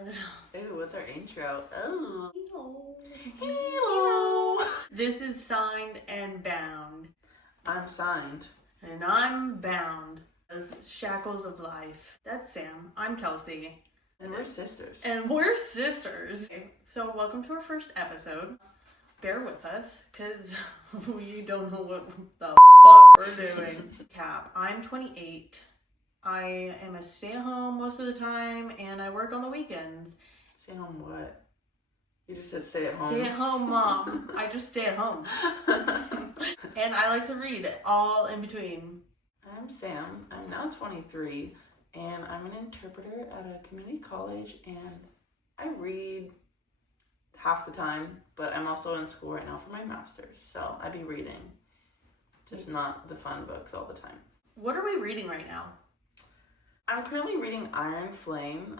started. Ooh, what's our intro? Oh. Hello. Hello. This is Signed and Bound. I'm signed. And I'm bound. The shackles of life. That's Sam. I'm Kelsey. And we're sisters. And we're sisters. Okay, so welcome to our first episode. Bear with us, because we don't know what the fuck we're doing. Cap. I'm 28. I am a stay-at-home most of the time, and I work on the weekends. Stay home what? You just said stay at home. Stay-at-home mom. I just stay at home. And I like to read all in between. I'm Sam. I'm now 23, and I'm an interpreter at a community college, and I read half the time, but I'm also in school right now for my master's, so I be reading. Just not the fun books all the time. What are we reading right now? I'm currently reading Iron Flame.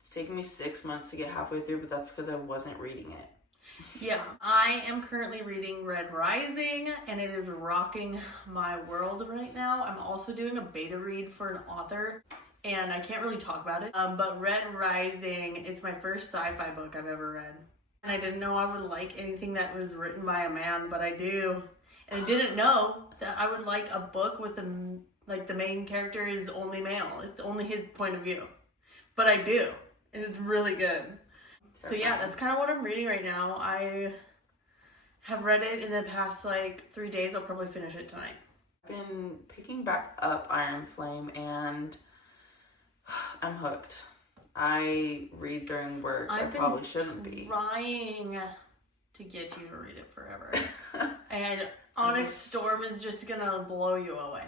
It's taken me 6 months to get halfway through, but that's because I wasn't reading it. Yeah, I am currently reading Red Rising, and it is rocking my world right now. I'm also doing a beta read for an author, and I can't really talk about it. But Red Rising, it's my first sci-fi book I've ever read. And I didn't know I would like anything that was written by a man, but I do. And I didn't know that I would like a book with the main character is only male. It's only his point of view. But I do. And it's really good. So yeah, that's kind of what I'm reading right now. I have read it in the past 3 days. I'll probably finish it tonight. I've been picking back up Iron Flame, and I'm hooked. I read during work. I probably shouldn't be. Trying to get you to read it forever. And Onyx Storm is just gonna blow you away.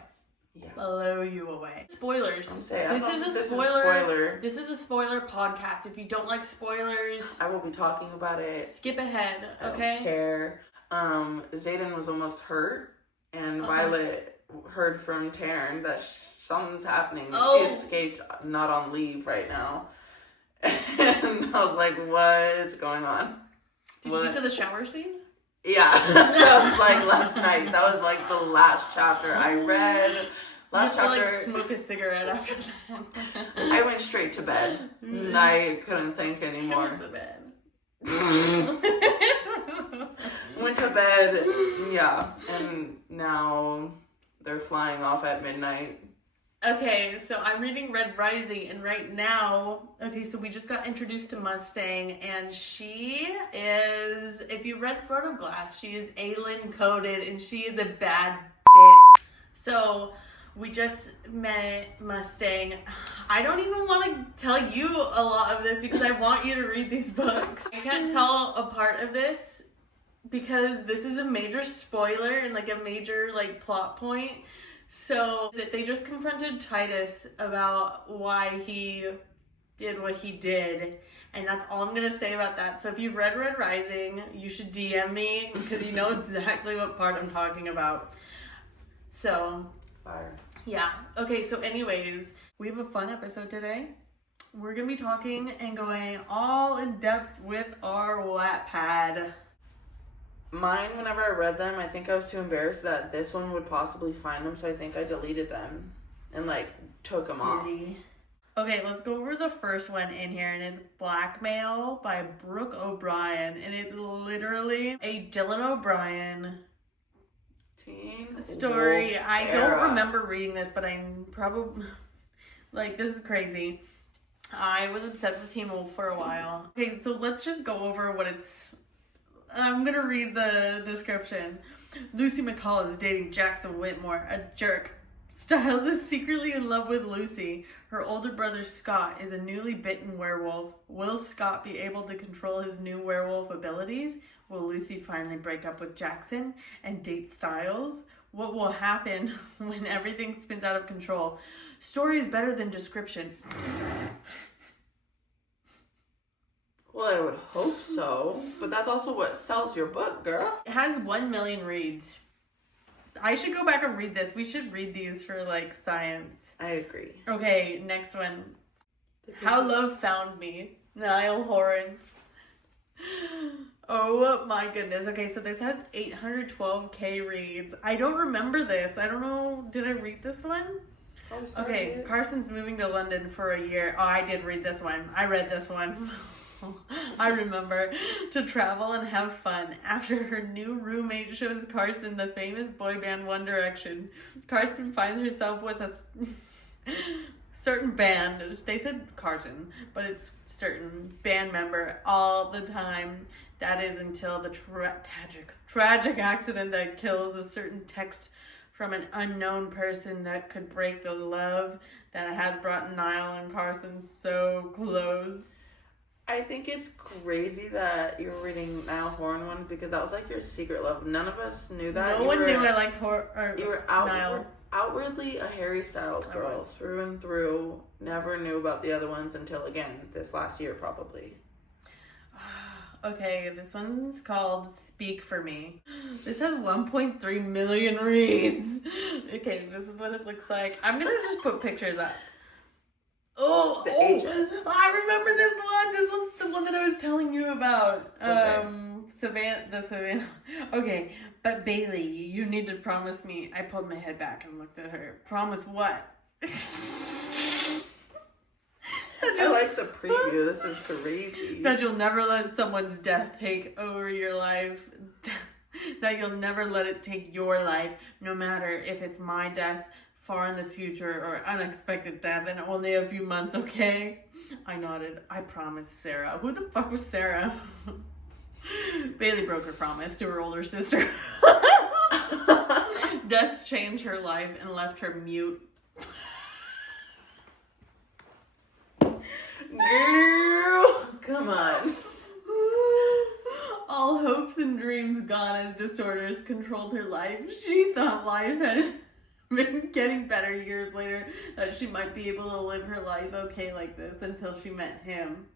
Yeah. Blow you away. Spoilers. This is a spoiler. This is a spoiler podcast. If you don't like spoilers, I will be talking about it. Skip ahead, okay? I don't care. Zayden was almost hurt, and Violet heard from Taryn that something's happening. Oh. She escaped, not on leave right now. And I was like, what's going on? Did you get to the shower scene? Yeah, that was last night. That was the last chapter I read. Last chapter. Smoke a cigarette after that. I went straight to bed. I couldn't think anymore. Went to bed. Went to bed, yeah, and now they're flying off at midnight. Okay, so I'm reading Red Rising, and right now, so we just got introduced to Mustang, and she is, if you read Throne of Glass, she is alien coded, and she is a bad bitch. So we just met Mustang. I don't even want to tell you a lot of this because I want you to read these books. I can't tell a part of this because this is a major spoiler and a major plot point. So they just confronted Titus about why he did what he did, and that's all I'm gonna say about that. So if you've read Red Rising, you should DM me because you know exactly what part I'm talking about. So Fire. Yeah. Okay, so anyways, we have a fun episode today. We're gonna be talking and going all in depth with our wattpad. Mine, whenever I read them, I think I was too embarrassed that this one would possibly find them, so I think I deleted them and took them off. Okay, let's go over the first one in here, and it's Blackmail by Brooke O'Brien, and it's literally a Dylan O'Brien teen story. Wolf I era. don't remember reading this, but I'm probably this is crazy. I was obsessed with Teen Wolf for a while. Okay, so let's just go over what it's. I'm gonna read the description. Lucy McCall is dating Jackson Whitmore, a jerk. Styles is secretly in love with Lucy. Her older brother Scott is a newly bitten werewolf. Will Scott be able to control his new werewolf abilities? Will Lucy finally break up with Jackson and date Styles? What will happen when everything spins out of control? Story is better than description. Well, I would hope so, but that's also what sells your book, girl. It has 1 million reads. I should go back and read this. We should read these for science. I agree. Okay, next one. How Love Found Me, Niall Horan. Oh my goodness. Okay, so this has 812k reads. I don't remember this. I don't know. Did I read this one? Probably started Okay, it. Carson's moving to London for a year. Oh, I did read this one. I read this one. I remember. To travel and have fun. After her new roommate shows Carson the famous boy band One Direction, Carson finds herself with a certain band. They said Carson, but it's certain band member all the time. That is until the tragic accident that kills a certain text from an unknown person that could break the love that has brought Niall and Carson so close. I think it's crazy that you were reading Niall Horan ones because that was like your secret love. None of us knew that. No one knew I liked You were Niall. outwardly a Harry Styles girl through and through. Never knew about the other ones until, again, this last year probably. Okay, this one's called Speak For Me. This has 1.3 million reads. Okay, this is what it looks like. I'm gonna just put pictures up. Ages. I remember this one. This one's the one that I was telling you about. Okay. Savannah. Okay, but Bailey, you need to promise me. I pulled my head back and looked at her. Promise what? I like the preview. This is crazy. That you'll never let someone's death take over your life. That you'll never let it take your life, no matter if it's my death far in the future or unexpected death in only a few months, okay? I nodded. I promised Sarah. Who the fuck was Sarah? Bailey broke her promise to her older sister. Death's changed her life and left her mute. Girl, come on. All hopes and dreams gone as disorders controlled her life. She thought life had been getting better years later, that she might be able to live her life okay like this until she met him.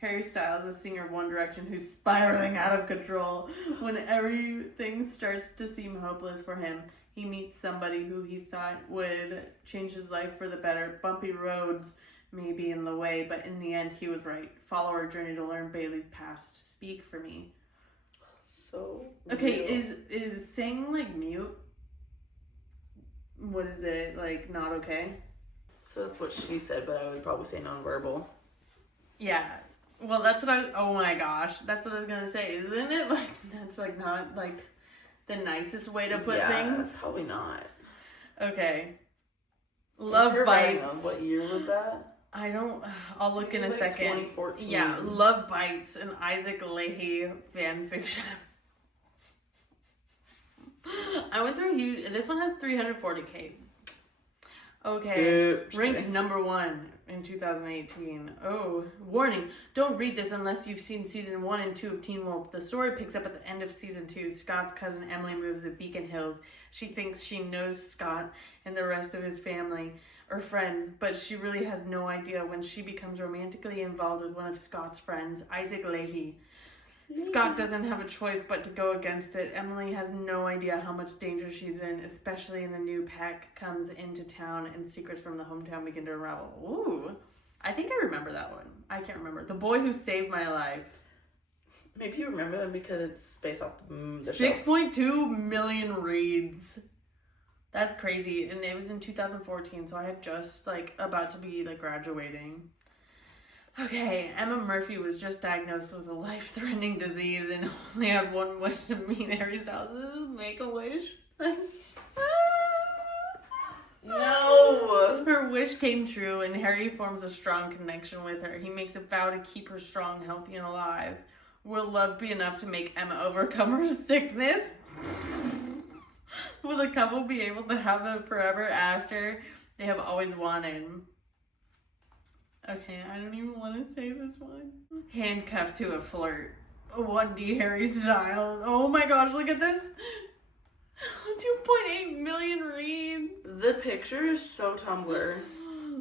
Harry Styles, a singer of One Direction who's spiraling out of control. When everything starts to seem hopeless for him, he meets somebody who he thought would change his life for the better. Bumpy roads may be in the way, but in the end, he was right. Follow our journey to learn Bailey's past. Speak for me. So Okay, real. is saying like mute? What is it, like not okay? So that's what she said, but I would probably say nonverbal. Yeah. Well, that's what I was. Oh my gosh, that's what I was gonna say. Isn't it like that's like not like the nicest way to put things? Probably not. Okay. Love Her bites. band, what year was that? I don't. I'll look in a Like second. 2014. Yeah, Love Bites, an Isaac Leahy fan fiction. I went through a huge. This one has 340K. Okay, ranked number 1 in 2018. Oh, warning! Don't read this unless you've seen season 1 and 2 of Teen Wolf. The story picks up at the end of season 2. Scott's cousin Emily moves to Beacon Hills. She thinks she knows Scott and the rest of his family or friends, but she really has no idea when she becomes romantically involved with one of Scott's friends, Isaac Leahy. Scott doesn't have a choice but to go against it. Emily has no idea how much danger she's in, especially in the new pack comes into town and secrets from the hometown begin to unravel. Ooh, I think I remember that one. I can't remember. The Boy Who Saved My Life. Maybe you remember them because it's based off the 6.2 million reads. That's crazy. And it was in 2014, so I had just like about to be like graduating. Okay, Emma Murphy was just diagnosed with a life-threatening disease and only had one wish to meet Harry Styles. This is Make-A-Wish. No! Her wish came true and Harry forms a strong connection with her. He makes a vow to keep her strong, healthy, and alive. Will love be enough to make Emma overcome her sickness? Will the couple be able to have a forever after they have always wanted? Okay, I don't even want to say this one. Handcuffed to a flirt. 1D Harry Styles. Oh my gosh, look at this. 2.8 million reads. The picture is so Tumblr.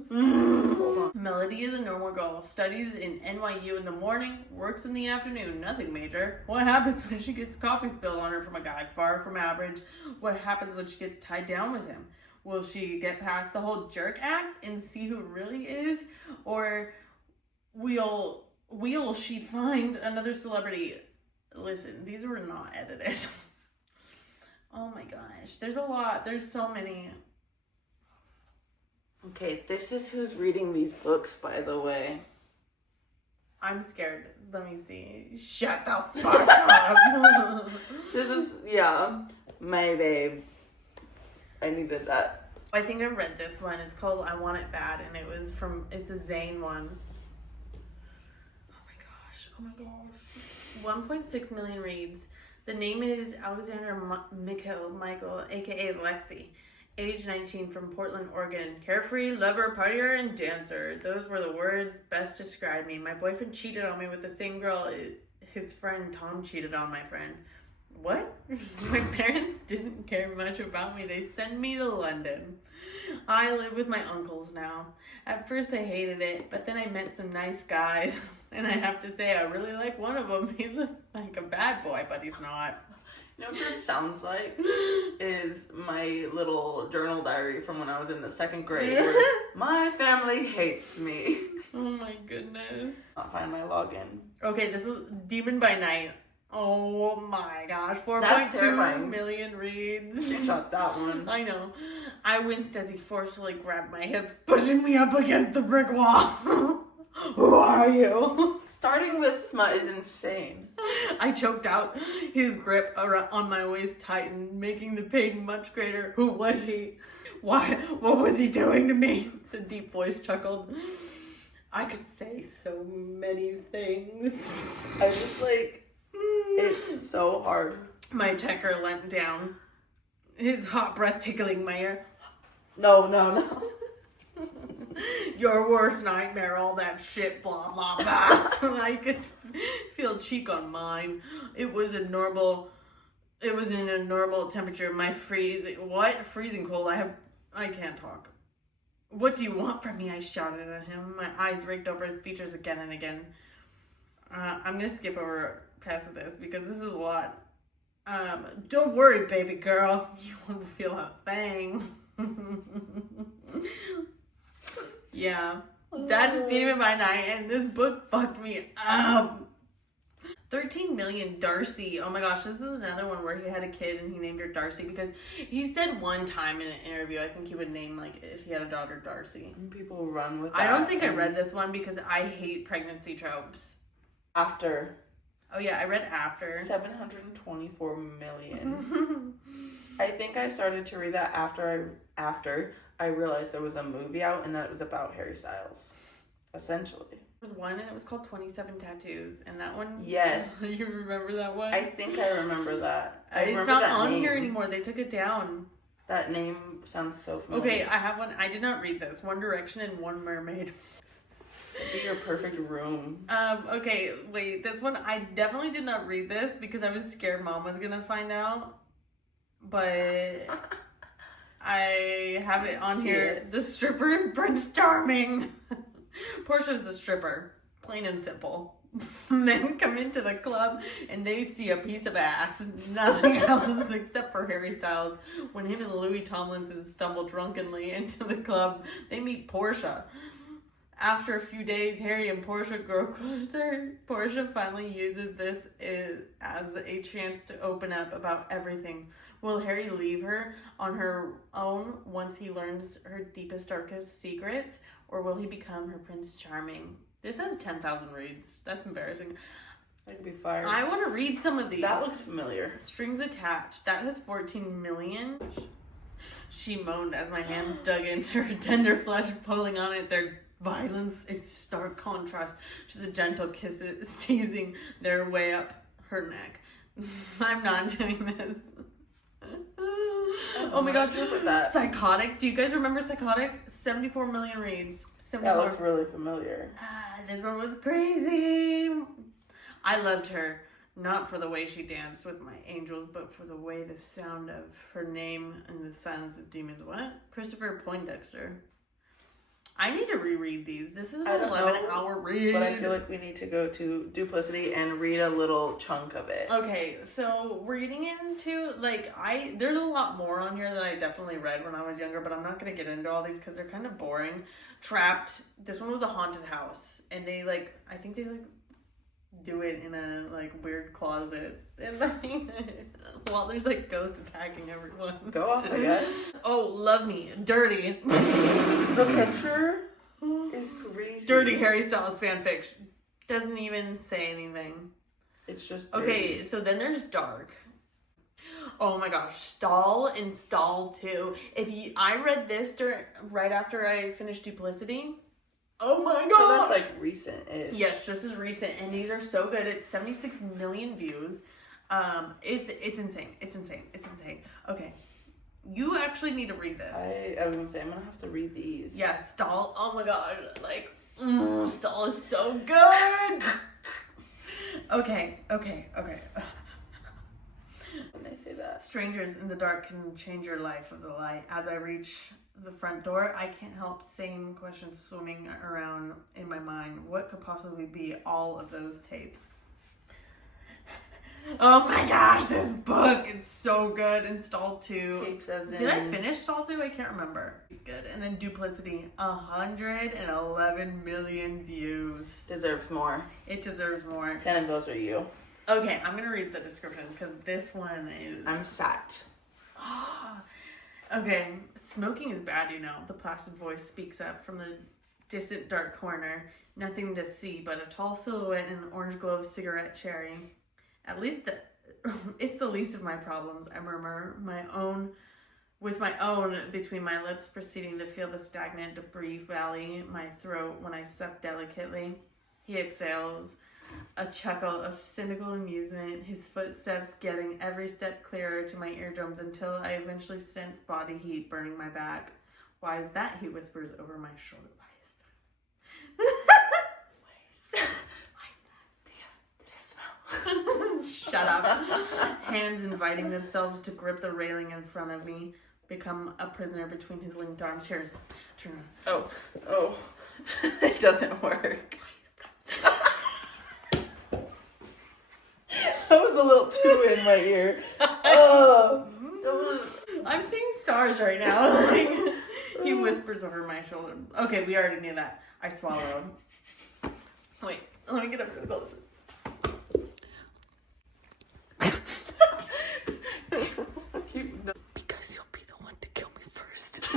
Hold on. Melody is a normal girl. Studies in NYU in the morning, works in the afternoon. Nothing major. What happens when she gets coffee spilled on her from a guy far from average? What happens when she gets tied down with him? Will she get past the whole jerk act and see who really is? Or will she find another celebrity? Listen, these were not edited. Oh my gosh. There's a lot. There's so many. Okay, this is who's reading these books, by the way. I'm scared. Let me see. Shut the fuck up. This is, yeah, my babe. I needed that. I think I read this one. It's called I Want It Bad, and it's a Zane one. Oh my gosh. 1.6 million reads. The name is Alexander Michael, aka Lexi. Age 19, from Portland, Oregon. Carefree, lover, partier, and dancer. Those were the words best describe me. My boyfriend cheated on me with the same girl his friend Tom cheated on my friend. What? My parents didn't care much about me. They sent me to London. I live with my uncles now. At first I hated it, but then I met some nice guys. And I have to say, I really like one of them. He looks like a bad boy, but he's not. You know what this sounds like? Is my little journal diary from when I was in the 2nd grade. Where my family hates me. Oh my goodness. I'll find my login. Okay, this is Demon by Night. Oh my gosh, That's 4.2 terrifying. million reads. Screenshot that one. I know. I winced as he forcefully grabbed my hips, pushing me up against the brick wall. Who are you? Starting with smut is insane. I choked out. His grip on my waist tightened, making the pain much greater. Who was he? Why? What was he doing to me? The deep voice chuckled. I could say so many things. I just it's so hard. My attacker leant down, his hot breath tickling my ear. No. Your worst nightmare, all that shit, blah, blah, blah. I could feel cheek on mine. It was in a normal temperature. My freezing cold. I can't talk. What do you want from me? I shouted at him. My eyes raked over his features again and again. I'm gonna skip over past this because this is a lot. Don't worry, baby girl. You won't feel a thing. Yeah, that's Demon by Night, and this book fucked me up. 13 million Darcy. Oh my gosh, this is another one where he had a kid and he named her Darcy because he said one time in an interview, I think he would name, like, if he had a daughter, Darcy. And people run with that. I don't think I read this one because I hate pregnancy tropes. After. Oh yeah, I read After. 724 million. I think I started to read that after I realized there was a movie out and that it was about Harry Styles. Essentially. There was one and it was called 27 Tattoos, and that one. Yes. You remember that one? I think I remember that. It's not on here anymore. They took it down. That name sounds so familiar. Okay, I have one. I did not read this. One Direction and One Mermaid. It'd be your perfect room. Okay, wait. This one, I definitely did not read this because I was scared Mom was gonna find out. But I have it on here. The stripper and Prince Charming. Portia's the stripper, plain and simple. Men come into the club and they see a piece of ass, nothing else except for Harry Styles. When him and Louis Tomlinson stumble drunkenly into the club, they meet Portia. After a few days, Harry and Portia grow closer. Portia finally uses this as a chance to open up about everything. Will Harry leave her on her own once he learns her deepest, darkest secrets? Or will he become her Prince Charming? This has 10,000 reads. That's embarrassing. That could be fire. I want to read some of these. That looks familiar. Strings Attached. That has 14 million. She moaned as my hands dug into her tender flesh, pulling on it. Their violence is stark contrast to the gentle kisses teasing their way up her neck. I'm not doing this. Oh my gosh, look at that. Psychotic. Do you guys remember Psychotic? 74 million reads. 74. That looks really familiar. This one was crazy. I loved her, not for the way she danced with my angels, but for the way the sound of her name and the silence of demons. What? Christopher Poindexter. I need to reread these. This is an 11-hour read. But I feel like we need to go to Duplicity and read a little chunk of it. Okay, so reading into, there's a lot more on here that I definitely read when I was younger, but I'm not going to get into all these because they're kind of boring. Trapped. This one was a haunted house. And they, do it in a like weird closet and then, while there's like ghosts attacking everyone. Go off, I guess. Oh, love me, dirty. The picture is crazy. Dirty Harry Styles fanfic. Doesn't even say anything. It's just dirty. Okay, so then there's dark. Oh my gosh, Stall and Stall 2. I read this right after I finished Duplicity. Oh my gosh. So that's like recent-ish. Yes, this is recent, and these are so good. It's 76 million views. It's insane. It's insane. Okay, you actually need to read this. I was gonna say I'm gonna have to read these. Yeah, Stall. Oh my god, like Stall is so good. Okay. When they say that. Strangers in the dark can change your life with the light. As I reach the front door, I can't help same questions swimming around in my mind. What could possibly be all of those tapes? Oh my gosh, this book, it's so good. And Stall 2. Tapes as in... Did I finish Stall 2? I can't remember. It's good. And then Duplicity, 111 million views. Deserves more. It deserves more. 10 of those are you. Okay, I'm gonna read the description because this one is... I'm sat. Okay, smoking is bad, you know. The placid voice speaks up from the distant dark corner. Nothing to see but a tall silhouette and an orange glow of cigarette cherry. At least it's the least of my problems, I murmur, with my own between my lips, proceeding to feel the stagnant debris valley my throat when I suck delicately. He exhales, a chuckle of cynical amusement, his footsteps getting every step clearer to my eardrums until I eventually sense body heat burning my back. Why is that? He whispers over my shoulder. Shut up. Hands inviting themselves to grip the railing in front of me, become a prisoner between his linked arms. Here, turn around. Oh. It doesn't work. That was a little too in my ear. Oh. I'm seeing stars right now. He whispers over my shoulder. Okay, we already knew that. I swallowed. Wait, let me get up really close. Because you'll be the one to kill me first.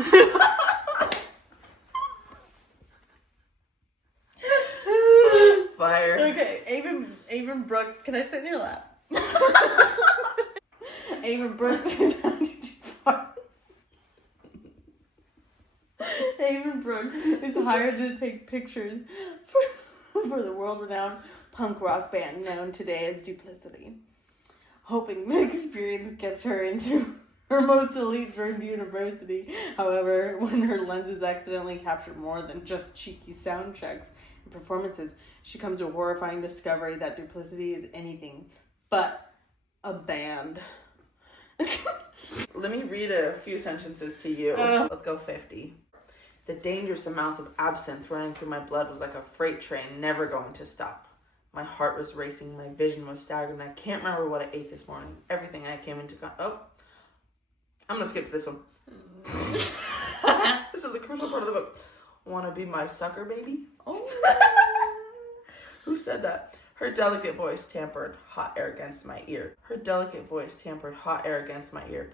Fire. Okay, Avon Brooks, can I sit in your lap? Avon Brooks is how did you fart? Avon Brooks is hired to take pictures for the world-renowned punk rock band known today as Duplicity. Hoping the experience gets her into her most elite dream university. However, when her lenses accidentally capture more than just cheeky sound checks and performances, she comes to a horrifying discovery that Duplicity is anything but a band. Let me read a few sentences to you. Let's go 50. The dangerous amounts of absinthe running through my blood was like a freight train never going to stop. My heart was racing, my vision was staggering. I can't remember what I ate this morning. Everything I came into I'm gonna skip this one. This is a crucial part of the book. Wanna be my sucker baby? Oh. Who said that? Her delicate voice tampered hot air against my ear. But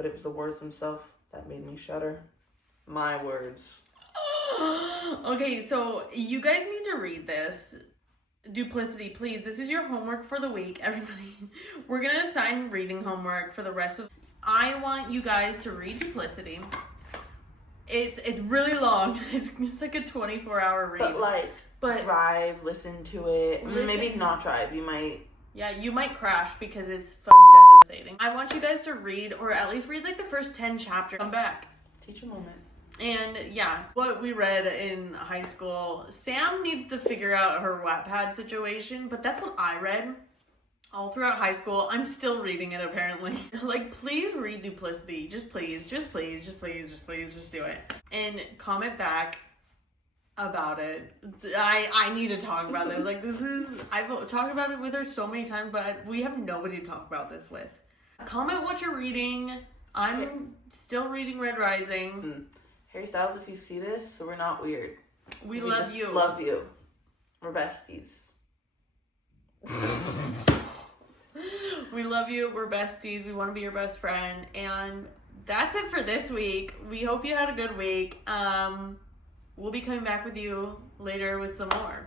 it was the words themselves that made me shudder. My words. Okay, so you guys need to read this. Duplicity, please. This is your homework for the week, everybody. We're gonna assign reading homework for the rest of. I want you guys to read Duplicity. It's really long. It's like a 24-hour read. But drive, listen to it. Maybe not drive. You might. Yeah, you might crash because it's fucking devastating. I want you guys to read, or at least read like the first 10 chapters. Come back. Teach a moment. And yeah, what we read in high school, Sam needs to figure out her wattpad situation, but that's what I read all throughout high school. I'm still reading it apparently. Like, please read Duplicity. Just please do it. And comment back about it. I need to talk about this. Like, I've talked about it with her so many times, but we have nobody to talk about this with. Comment what you're reading. I'm still reading Red Rising. Harry Styles, if you see this, so we're not weird. We love you. Love you. We're besties. We love you. We're besties. We want to be your best friend. And that's it for this week. We hope you had a good week. We'll be coming back with you later with some more.